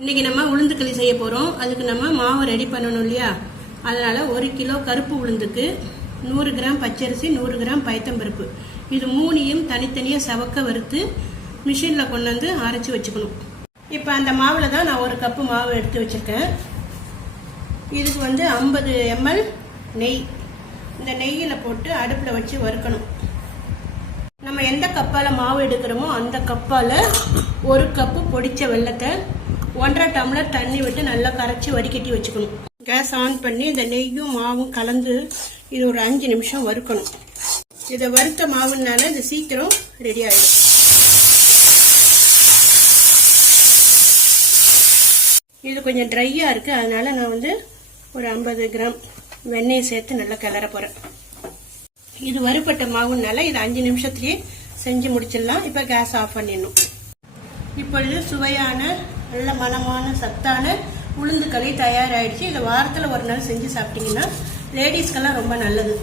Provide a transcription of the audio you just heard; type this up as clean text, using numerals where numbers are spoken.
இன்னைக்கு நம்ம உளுந்து களி செய்ய போறோம். அதுக்கு நம்ம மாவு ரெடி பண்ணணும் இல்லையா? அதனால 1 கிலோ கருப்பு உளுந்துக்கு 100 கிராம் பச்சரிசி, 100 கிராம் பயத்தம்பருப்பு, இது மூணையும் தனித்தனியா சவக்க வறுத்து மிஷின்ல கொண்டு வந்து அரைச்சி வச்சுக்கணும். இப்போ அந்த மாவுல தான் நான் 1 கப்பு மாவு எடுத்து வச்சிருக்கேன். இதுக்கு 50 ml நெய், இந்த நெய்யில போட்டு அடுப்புல வச்சு வறுக்கணும். நம்ம எந்த கப்பால மாவு எடுக்கிறோமோ அந்த கப்பால 1 கப்பு பொடிச்ச வெல்லத்தை 1.5 டம்ளர் தண்ணி விட்டு நல்லா கரைச்சி வடிகட்டி வச்சுக்கணும். கேஸ் ஆன் பண்ணி இந்த நெய்யும் மாவும் கலந்து இது ஒரு 5 நிமிஷம் வறுக்கணும். இதை வறுத்த மாவுனால இது சீக்கிரம் ரெடி ஆயிடும். இது கொஞ்சம் ட்ரையா இருக்கு, அதனால நான் ஒரு 50 கிராம் வெண்ணெய் சேர்த்து நல்லா கிளற போறேன். இது வறுப்பட்ட மாவுனால இது 5 நிமிஷத்துலயே செஞ்சு முடிச்சிடலாம். இப்ப கேஸ் ஆஃப் பண்ணிடணும். இப்பொழுது சுவையான நல்ல மனமான சத்தான உளுந்து களி தயாராயிடுச்சு. இதை வாரத்துல ஒரு நாள் செஞ்சு சாப்பிட்டீங்கன்னா லேடிஸ்க்கெல்லாம் ரொம்ப நல்லது.